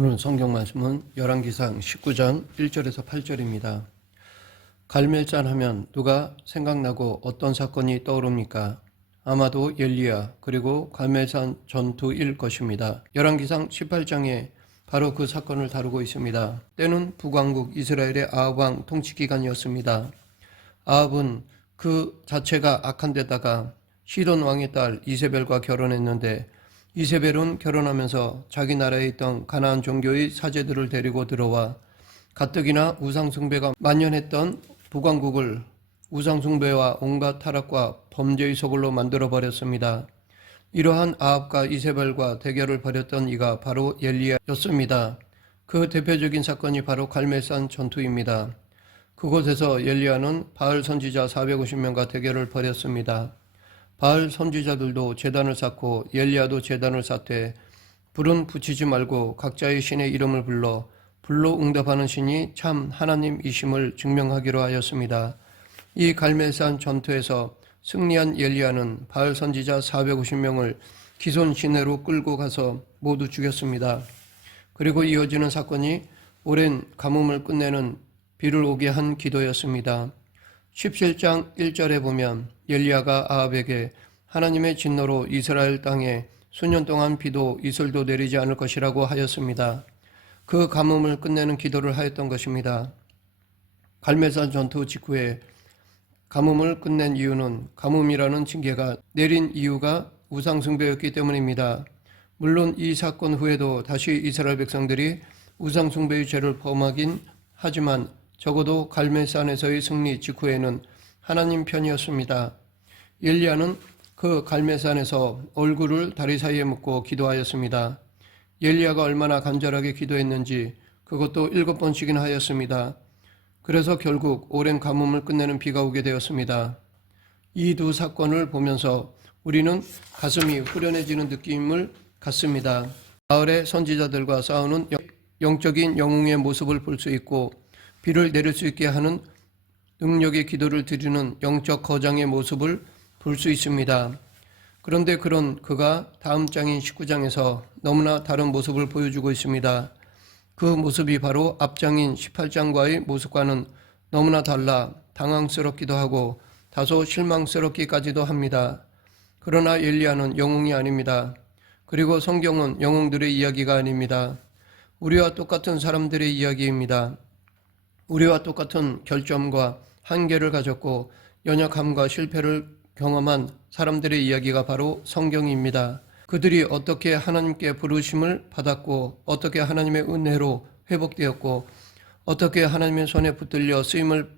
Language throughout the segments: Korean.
오늘 성경 말씀은 열왕기상 19장 1절에서 8절입니다. 갈멜산 하면 누가 생각나고 어떤 사건이 떠오릅니까? 아마도 엘리야 그리고 갈멜산 전투일 것입니다. 열왕기상 18장에 바로 그 사건을 다루고 있습니다. 때는 북왕국 이스라엘의 아합 왕 통치 기간이었습니다. 아합은 그 자체가 악한 데다가 시돈 왕의 딸 이세벨과 결혼했는데 이세벨은 결혼하면서 자기 나라에 있던 가나안 종교의 사제들을 데리고 들어와 가뜩이나 우상숭배가 만연했던 북왕국을 우상숭배와 온갖 타락과 범죄의 소굴로 만들어버렸습니다. 이러한 아합과 이세벨과 대결을 벌였던 이가 바로 엘리야였습니다. 그 대표적인 사건이 바로 갈멜산 전투입니다. 그곳에서 엘리야는 바알 선지자 450명과 대결을 벌였습니다. 바알 선지자들도 제단을 쌓고 엘리야도 제단을 쌓되 불은 붙이지 말고 각자의 신의 이름을 불로 응답하는 신이 참 하나님이심을 증명하기로 하였습니다. 이 갈멜산 전투에서 승리한 엘리야는 바알 선지자 450명을 기손 시내로 끌고 가서 모두 죽였습니다. 그리고 이어지는 사건이 오랜 가뭄을 끝내는 비를 오게 한 기도였습니다. 17장 1절에 보면 엘리야가 아합에게 하나님의 진노로 이스라엘 땅에 수년 동안 비도 이슬도 내리지 않을 것이라고 하였습니다. 그 가뭄을 끝내는 기도를 하였던 것입니다. 갈멜산 전투 직후에 가뭄을 끝낸 이유는 가뭄이라는 징계가 내린 이유가 우상숭배였기 때문입니다. 물론 이 사건 후에도 다시 이스라엘 백성들이 우상숭배의 죄를 범하긴 하지만 적어도 갈멜산에서의 승리 직후에는 하나님 편이었습니다. 엘리야는 그 갈멜산에서 얼굴을 다리 사이에 묻고 기도하였습니다. 엘리야가 얼마나 간절하게 기도했는지 그것도 7번씩이나 하였습니다. 그래서 결국 오랜 가뭄을 끝내는 비가 오게 되었습니다. 이 두 사건을 보면서 우리는 가슴이 후련해지는 느낌을 갖습니다. 바알의 선지자들과 싸우는 영적인 영웅의 모습을 볼 수 있고 비를 내릴 수 있게 하는 능력의 기도를 드리는 영적 거장의 모습을 볼 수 있습니다. 그런데 그가 다음 장인 19장에서 너무나 다른 모습을 보여주고 있습니다. 그 모습이 바로 앞장인 18장과의 모습과는 너무나 달라 당황스럽기도 하고 다소 실망스럽기까지도 합니다. 그러나 엘리야는 영웅이 아닙니다. 그리고 성경은 영웅들의 이야기가 아닙니다. 우리와 똑같은 사람들의 이야기입니다. 우리와 똑같은 결점과 한계를 가졌고 연약함과 실패를 경험한 사람들의 이야기가 바로 성경입니다. 그들이 어떻게 하나님께 부르심을 받았고 어떻게 하나님의 은혜로 회복되었고 어떻게 하나님의 손에 붙들려 쓰임을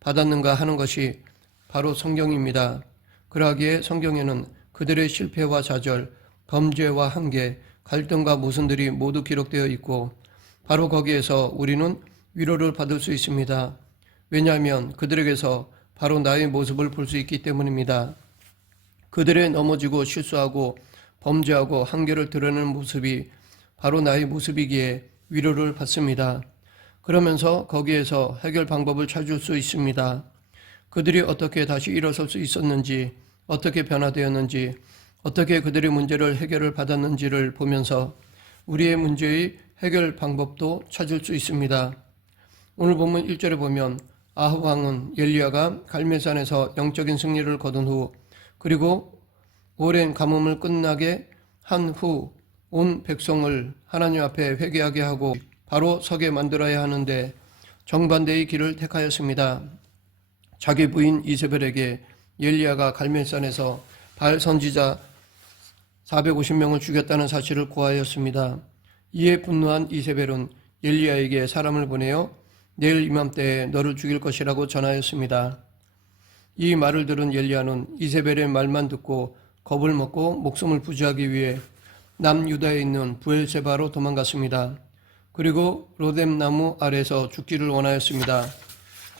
받았는가 하는 것이 바로 성경입니다. 그러기에 성경에는 그들의 실패와 좌절, 범죄와 한계, 갈등과 모순들이 모두 기록되어 있고 바로 거기에서 우리는 위로를 받을 수 있습니다. 왜냐하면 그들에게서 바로 나의 모습을 볼 수 있기 때문입니다. 그들의 넘어지고 실수하고 범죄하고 한계를 드러내는 모습이 바로 나의 모습이기에 위로를 받습니다. 그러면서 거기에서 해결 방법을 찾을 수 있습니다. 그들이 어떻게 다시 일어설 수 있었는지, 어떻게 변화되었는지, 어떻게 그들의 문제를 해결을 받았는지를 보면서 우리의 문제의 해결 방법도 찾을 수 있습니다. 오늘 본문 1절에 보면 아합 왕은 엘리야가 갈멜산에서 영적인 승리를 거둔 후 그리고 오랜 가뭄을 끝나게 한 후 온 백성을 하나님 앞에 회개하게 하고 바로 서게 만들어야 하는데 정반대의 길을 택하였습니다. 자기 부인 이세벨에게 엘리야가 갈멜산에서 바알 선지자 450명을 죽였다는 사실을 고하였습니다. 이에 분노한 이세벨은 엘리야에게 사람을 보내어 내일 이맘때에 너를 죽일 것이라고 전하였습니다. 이 말을 들은 엘리야는 이세벨의 말만 듣고 겁을 먹고 목숨을 부지하기 위해 남유다에 있는 부엘세바로 도망갔습니다. 그리고 로뎀 나무 아래서 죽기를 원하였습니다.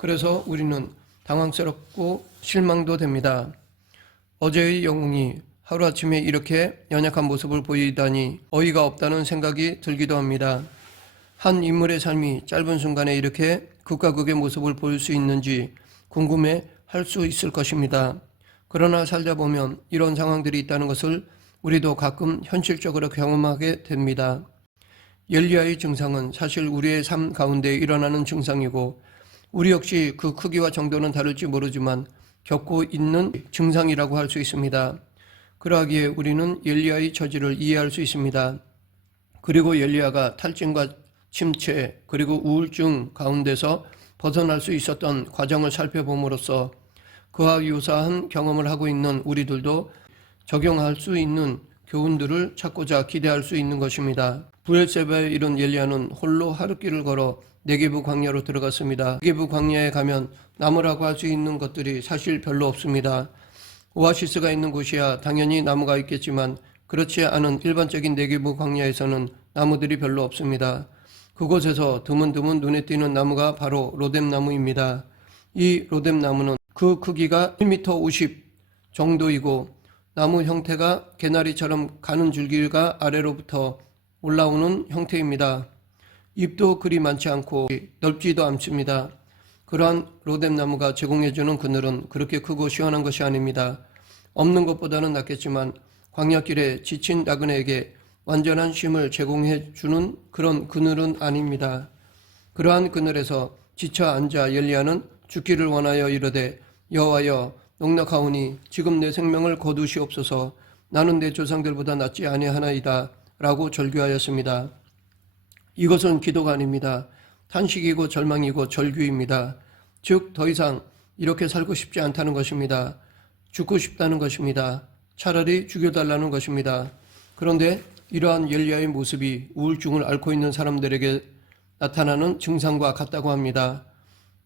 그래서 우리는 당황스럽고 실망도 됩니다. 어제의 영웅이 하루아침에 이렇게 연약한 모습을 보이다니 어이가 없다는 생각이 들기도 합니다. 한 인물의 삶이 짧은 순간에 이렇게 극과 극의 모습을 보일 수 있는지 궁금해 할 수 있을 것입니다. 그러나 살다 보면 이런 상황들이 있다는 것을 우리도 가끔 현실적으로 경험하게 됩니다. 엘리야의 증상은 사실 우리의 삶 가운데 일어나는 증상이고 우리 역시 그 크기와 정도는 다를지 모르지만 겪고 있는 증상이라고 할 수 있습니다. 그러하기에 우리는 엘리야의 처지를 이해할 수 있습니다. 그리고 엘리야가 탈진과 침체 그리고 우울증 가운데서 벗어날 수 있었던 과정을 살펴봄으로써 그와 유사한 경험을 하고 있는 우리들도 적용할 수 있는 교훈들을 찾고자 기대할 수 있는 것입니다. 브엘세바에 이른 엘리야는 홀로 하룻길을 걸어 네게부 광야로 들어갔습니다. 네게부 광야에 가면 나무라고 할 수 있는 것들이 사실 별로 없습니다. 오아시스가 있는 곳이야 당연히 나무가 있겠지만 그렇지 않은 일반적인 네게부 광야에서는 나무들이 별로 없습니다. 그곳에서 드문드문 눈에 띄는 나무가 바로 로뎀나무입니다. 이 로뎀나무는 그 크기가 1m 50 정도이고 나무 형태가 개나리처럼 가는 줄기가 아래로부터 올라오는 형태입니다. 잎도 그리 많지 않고 넓지도 않습니다. 그러한 로뎀나무가 제공해주는 그늘은 그렇게 크고 시원한 것이 아닙니다. 없는 것보다는 낫겠지만 광야길에 지친 나그네에게 완전한 쉼을 제공해주는 그런 그늘은 아닙니다. 그러한 그늘에서 지쳐 앉아 엘리야는 죽기를 원하여 이르되 여호와여 넉넉하오니 지금 내 생명을 거두시옵소서. 나는 내 조상들보다 낫지 아니하나이다 라고 절규하였습니다. 이것은 기도가 아닙니다. 탄식이고 절망이고 절규입니다. 즉 더 이상 이렇게 살고 싶지 않다는 것입니다. 죽고 싶다는 것입니다. 차라리 죽여달라는 것입니다. 그런데 이러한 엘리야의 모습이 우울증을 앓고 있는 사람들에게 나타나는 증상과 같다고 합니다.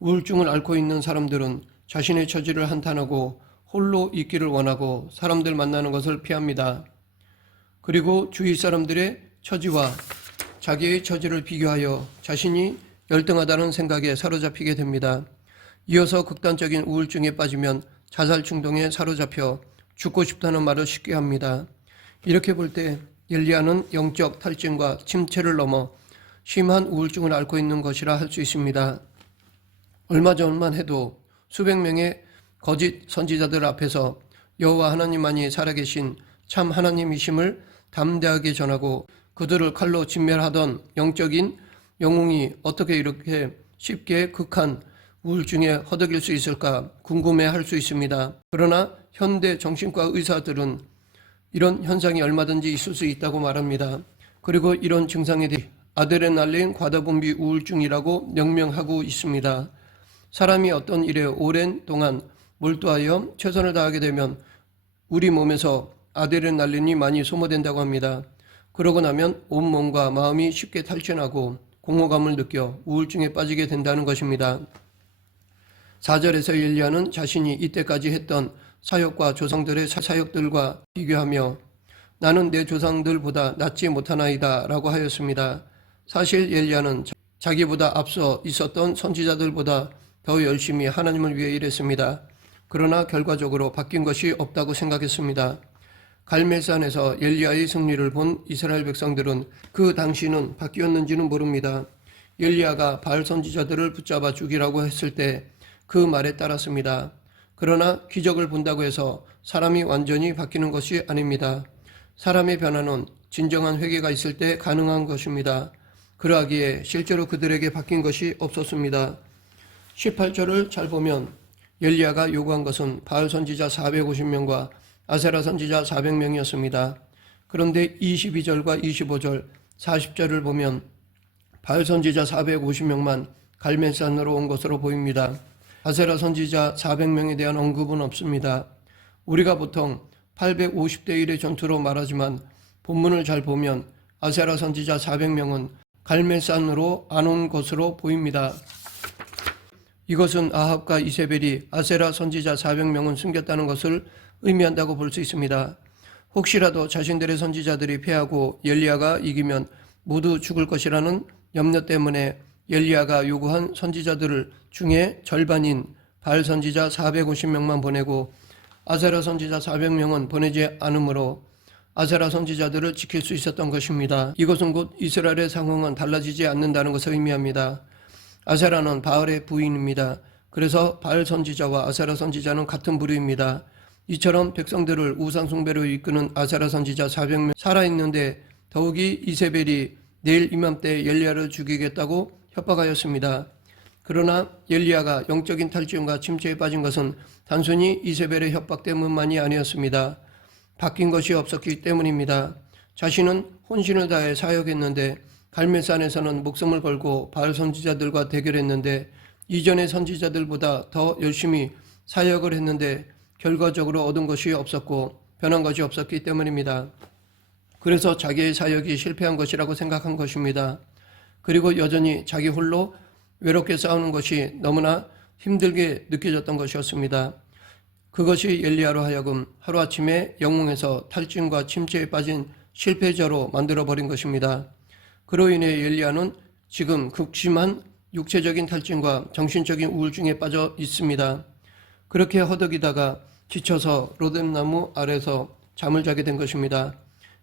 우울증을 앓고 있는 사람들은 자신의 처지를 한탄하고 홀로 있기를 원하고 사람들 만나는 것을 피합니다. 그리고 주위 사람들의 처지와 자기의 처지를 비교하여 자신이 열등하다는 생각에 사로잡히게 됩니다. 이어서 극단적인 우울증에 빠지면 자살 충동에 사로잡혀 죽고 싶다는 말을 쉽게 합니다. 이렇게 볼 때 엘리야는 영적 탈진과 침체를 넘어 심한 우울증을 앓고 있는 것이라 할 수 있습니다. 얼마 전만 해도 수백 명의 거짓 선지자들 앞에서 여호와 하나님만이 살아계신 참 하나님이심을 담대하게 전하고 그들을 칼로 진멸하던 영적인 영웅이 어떻게 이렇게 쉽게 극한 우울증에 허덕일 수 있을까 궁금해할 수 있습니다. 그러나 현대 정신과 의사들은 이런 현상이 얼마든지 있을 수 있다고 말합니다. 그리고 이런 증상에 대해 아드레날린 과다분비 우울증이라고 명명하고 있습니다. 사람이 어떤 일에 오랜 동안 몰두하여 최선을 다하게 되면 우리 몸에서 아드레날린이 많이 소모된다고 합니다. 그러고 나면 온몸과 마음이 쉽게 탈진하고 공허감을 느껴 우울증에 빠지게 된다는 것입니다. 4절에서 엘리야는 자신이 이때까지 했던 사역과 조상들의 사역들과 비교하며 나는 내 조상들보다 낫지 못하나이다 라고 하였습니다. 사실 엘리야는 자기보다 앞서 있었던 선지자들보다 더 열심히 하나님을 위해 일했습니다. 그러나 결과적으로 바뀐 것이 없다고 생각했습니다. 갈멜산에서 엘리야의 승리를 본 이스라엘 백성들은 그 당시는 바뀌었는지는 모릅니다. 엘리야가 바알 선지자들을 붙잡아 죽이라고 했을 때 그 말에 따랐습니다. 그러나 기적을 본다고 해서 사람이 완전히 바뀌는 것이 아닙니다. 사람의 변화는 진정한 회개가 있을 때 가능한 것입니다. 그러하기에 실제로 그들에게 바뀐 것이 없었습니다. 18절을 잘 보면 엘리야가 요구한 것은 바알 선지자 450명과 아세라 선지자 400명이었습니다. 그런데 22절과 25절, 40절을 보면 바알 선지자 450명만 갈멜산으로 온 것으로 보입니다. 아세라 선지자 400명에 대한 언급은 없습니다. 우리가 보통 850대 1의 전투로 말하지만 본문을 잘 보면 아세라 선지자 400명은 갈멜산으로 안 온 것으로 보입니다. 이것은 아합과 이세벨이 아세라 선지자 400명은 숨겼다는 것을 의미한다고 볼 수 있습니다. 혹시라도 자신들의 선지자들이 패하고 엘리야가 이기면 모두 죽을 것이라는 염려 때문에 엘리야가 요구한 선지자들 중에 절반인 바알 선지자 450명만 보내고 아세라 선지자 400명은 보내지 않으므로 아세라 선지자들을 지킬 수 있었던 것입니다. 이것은 곧 이스라엘의 상황은 달라지지 않는다는 것을 의미합니다. 아세라는 바알의 부인입니다. 그래서 바알 선지자와 아세라 선지자는 같은 부류입니다. 이처럼 백성들을 우상 숭배로 이끄는 아세라 선지자 400명 살아있는데 더욱이 이세벨이 내일 이맘때 엘리야를 죽이겠다고 협박하였습니다. 그러나 엘리야가 영적인 탈진과 침체에 빠진 것은 단순히 이세벨의 협박 때문만이 아니었습니다. 바뀐 것이 없었기 때문입니다. 자신은 혼신을 다해 사역했는데 갈멜산에서는 목숨을 걸고 바알 선지자들과 대결했는데 이전의 선지자들보다 더 열심히 사역을 했는데 결과적으로 얻은 것이 없었고 변한 것이 없었기 때문입니다. 그래서 자기의 사역이 실패한 것이라고 생각한 것입니다. 그리고 여전히 자기 홀로 외롭게 싸우는 것이 너무나 힘들게 느껴졌던 것이었습니다. 그것이 엘리야로 하여금 하루아침에 영웅에서 탈진과 침체에 빠진 실패자로 만들어버린 것입니다. 그로 인해 엘리야는 지금 극심한 육체적인 탈진과 정신적인 우울증에 빠져 있습니다. 그렇게 허덕이다가 지쳐서 로뎀나무 아래서 잠을 자게 된 것입니다.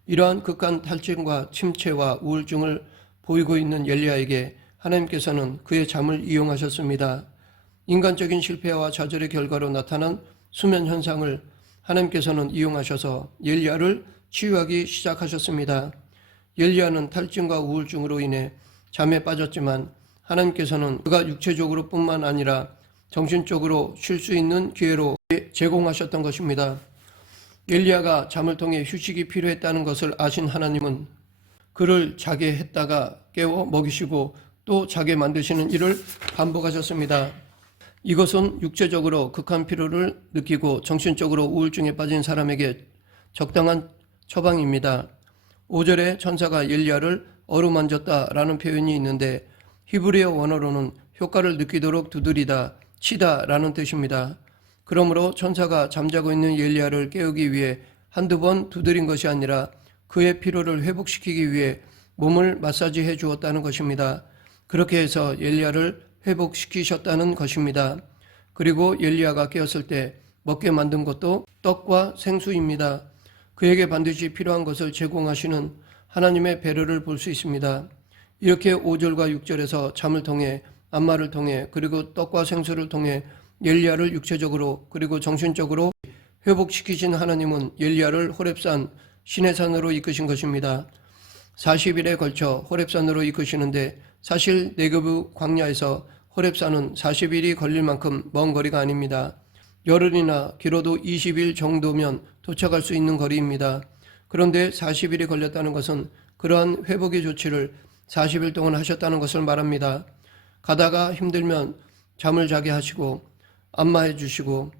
이러한 극한 탈진과 침체와 우울증을 보이고 있는 엘리야에게 하나님께서는 그의 잠을 이용하셨습니다. 인간적인 실패와 좌절의 결과로 나타난 수면 현상을 하나님께서는 이용하셔서 엘리야를 치유하기 시작하셨습니다. 엘리야는 탈진과 우울증으로 인해 잠에 빠졌지만 하나님께서는 그가 육체적으로 뿐만 아니라 정신적으로 쉴 수 있는 기회로 제공하셨던 것입니다. 엘리야가 잠을 통해 휴식이 필요했다는 것을 아신 하나님은 그를 자게 했다가 깨워 먹이시고 또 자게 만드시는 일을 반복하셨습니다. 이것은 육체적으로 극한 피로를 느끼고 정신적으로 우울증에 빠진 사람에게 적당한 처방입니다. 5절에 천사가 엘리야를 어루만졌다라는 표현이 있는데 히브리어 원어로는 효과를 느끼도록 두드리다, 치다라는 뜻입니다. 그러므로 천사가 잠자고 있는 엘리야를 깨우기 위해 한두 번 두드린 것이 아니라 그의 피로를 회복시키기 위해 몸을 마사지해 주었다는 것입니다. 그렇게 해서 엘리야를 회복시키셨다는 것입니다. 그리고 엘리야가 깨었을 때 먹게 만든 것도 떡과 생수입니다. 그에게 반드시 필요한 것을 제공하시는 하나님의 배려를 볼 수 있습니다. 이렇게 5절과 6절에서 잠을 통해 안마를 통해 그리고 떡과 생수를 통해 엘리야를 육체적으로 그리고 정신적으로 회복시키신 하나님은 엘리야를 호렙산 시내산으로 이끄신 것입니다. 40일에 걸쳐 호렙산으로 이끄시는데 사실 네게브 광야에서 호렙산은 40일이 걸릴 만큼 먼 거리가 아닙니다. 열흘이나 길어도 20일 정도면 도착할 수 있는 거리입니다. 그런데 40일이 걸렸다는 것은 그러한 회복의 조치를 40일 동안 하셨다는 것을 말합니다. 가다가 힘들면 잠을 자게 하시고 안마해 주시고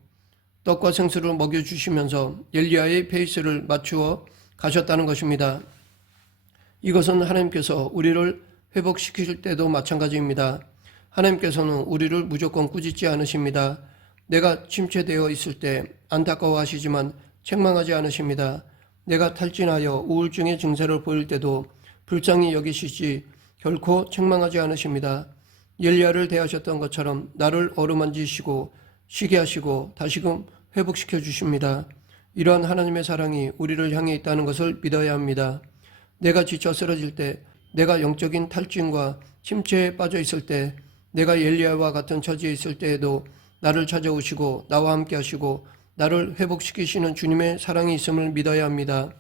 떡과 생수를 먹여주시면서 엘리야의 페이스를 맞추어 가셨다는 것입니다. 이것은 하나님께서 우리를 회복시키실 때도 마찬가지입니다. 하나님께서는 우리를 무조건 꾸짖지 않으십니다. 내가 침체되어 있을 때 안타까워하시지만 책망하지 않으십니다. 내가 탈진하여 우울증의 증세를 보일 때도 불쌍히 여기시지 결코 책망하지 않으십니다. 엘리야를 대하셨던 것처럼 나를 어루만지시고 쉬게 하시고 다시금 회복시켜 주십니다. 이러한 하나님의 사랑이 우리를 향해 있다는 것을 믿어야 합니다. 내가 지쳐 쓰러질 때, 내가 영적인 탈진과 침체에 빠져 있을 때, 내가 엘리야와 같은 처지에 있을 때에도 나를 찾아오시고 나와 함께 하시고 나를 회복시키시는 주님의 사랑이 있음을 믿어야 합니다.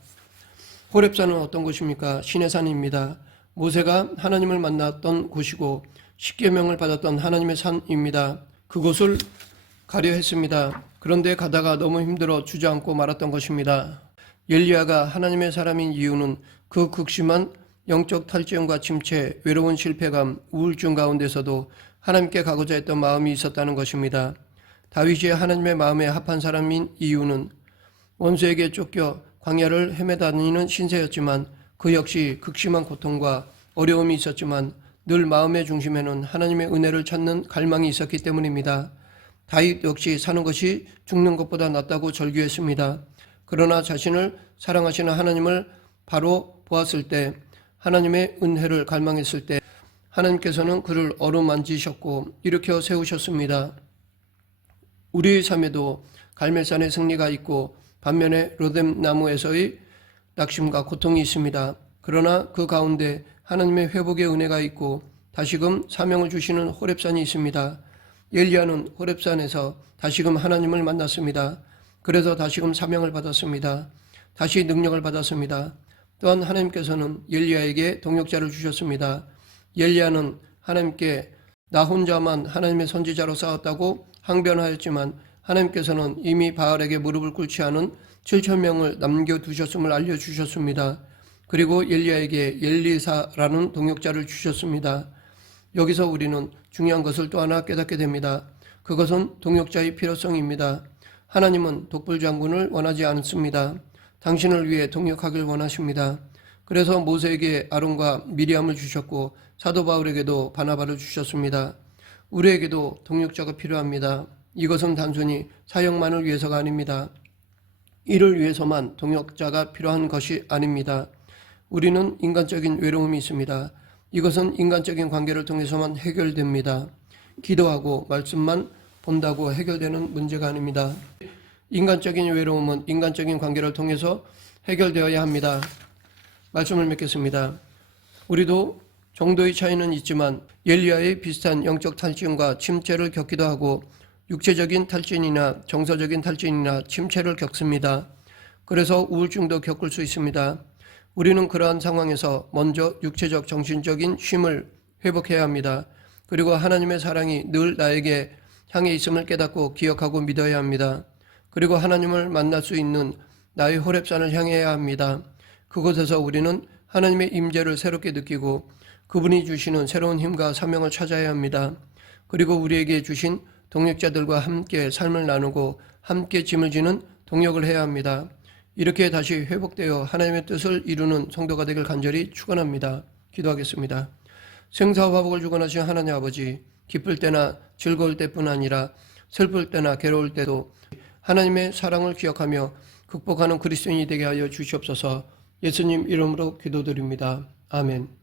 호렙산은 어떤 곳입니까? 시내산입니다. 모세가 하나님을 만났던 곳이고 십계명을 받았던 하나님의 산입니다. 그곳을 가려 했습니다. 그런데 가다가 너무 힘들어 주저앉고 말았던 것입니다. 엘리야가 하나님의 사람인 이유는 그 극심한 영적 탈진과 침체, 외로운 실패감, 우울증 가운데서도 하나님께 가고자 했던 마음이 있었다는 것입니다. 다윗이 하나님의 마음에 합한 사람인 이유는 원수에게 쫓겨 광야를 헤매다니는 신세였지만 그 역시 극심한 고통과 어려움이 있었지만 늘 마음의 중심에는 하나님의 은혜를 찾는 갈망이 있었기 때문입니다. 다윗 역시 사는 것이 죽는 것보다 낫다고 절규했습니다. 그러나 자신을 사랑하시는 하나님을 바로 보았을 때, 하나님의 은혜를 갈망했을 때 하나님께서는 그를 어루만지셨고 일으켜 세우셨습니다. 우리의 삶에도 갈멜산의 승리가 있고 반면에 로뎀나무에서의 낙심과 고통이 있습니다. 그러나 그 가운데 하나님의 회복의 은혜가 있고 다시금 사명을 주시는 호렙산이 있습니다. 엘리야는 호렙산에서 다시금 하나님을 만났습니다. 그래서 다시금 사명을 받았습니다. 다시 능력을 받았습니다. 또한 하나님께서는 엘리야에게 동역자를 주셨습니다. 엘리야는 하나님께 나 혼자만 하나님의 선지자로 싸웠다고 항변하였지만 하나님께서는 이미 바알에게 무릎을 꿇지 않은 7,000명을 남겨두셨음을 알려주셨습니다. 그리고 엘리야에게 엘리사라는 동역자를 주셨습니다. 여기서 우리는 중요한 것을 또 하나 깨닫게 됩니다. 그것은 동역자의 필요성입니다. 하나님은 독불장군을 원하지 않습니다. 당신을 위해 동역하길 원하십니다. 그래서 모세에게 아론과 미리암을 주셨고 사도 바울에게도 바나바를 주셨습니다. 우리에게도 동역자가 필요합니다. 이것은 단순히 사역만을 위해서가 아닙니다. 이를 위해서만 동역자가 필요한 것이 아닙니다. 우리는 인간적인 외로움이 있습니다. 이것은 인간적인 관계를 통해서만 해결됩니다. 기도하고 말씀만 본다고 해결되는 문제가 아닙니다. 인간적인 외로움은 인간적인 관계를 통해서 해결되어야 합니다. 말씀을 맺겠습니다. 우리도 정도의 차이는 있지만 엘리야의 비슷한 영적 탈진과 침체를 겪기도 하고 육체적인 탈진이나 정서적인 탈진이나 침체를 겪습니다. 그래서 우울증도 겪을 수 있습니다. 우리는 그러한 상황에서 먼저 육체적 정신적인 쉼을 회복해야 합니다. 그리고 하나님의 사랑이 늘 나에게 향해 있음을 깨닫고 기억하고 믿어야 합니다. 그리고 하나님을 만날 수 있는 나의 호렙산을 향해야 합니다. 그곳에서 우리는 하나님의 임재를 새롭게 느끼고 그분이 주시는 새로운 힘과 사명을 찾아야 합니다. 그리고 우리에게 주신 동역자들과 함께 삶을 나누고 함께 짐을 지는 동역을 해야 합니다. 이렇게 다시 회복되어 하나님의 뜻을 이루는 성도가 되길 간절히 축원합니다. 기도하겠습니다. 생사화복을 주관하신 하나님 아버지, 기쁠 때나 즐거울 때뿐 아니라 슬플 때나 괴로울 때도 하나님의 사랑을 기억하며 극복하는 그리스도인이 되게 하여 주시옵소서. 예수님 이름으로 기도드립니다. 아멘.